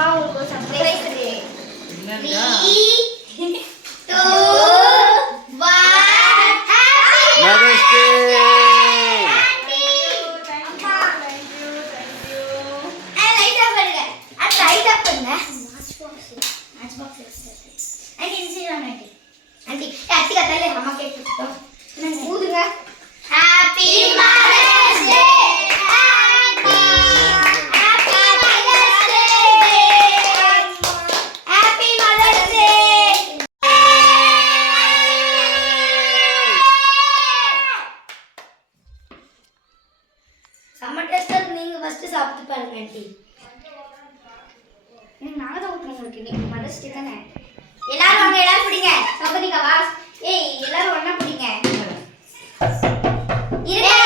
அம்மா உங்களுக்கு ஒரு சர்ப்ரைஸ் இருக்கு. 3 2 1 மதர்ஸ் டே. நீங்க ஃபர்ஸ்ட் சாப்பிட்டு பாருங்க ஆண்டி. நாங்க தான் ஊத்துறோம் உங்களுக்கு. நீங்க மதர்ஸ் டே தானே. எல்லாரும் வாங்க, எல்லாரும் பிடிங்க. சபரிகா வா. ஏய் எல்லாரும் ஒண்ணா பிடிங்க. இருங்க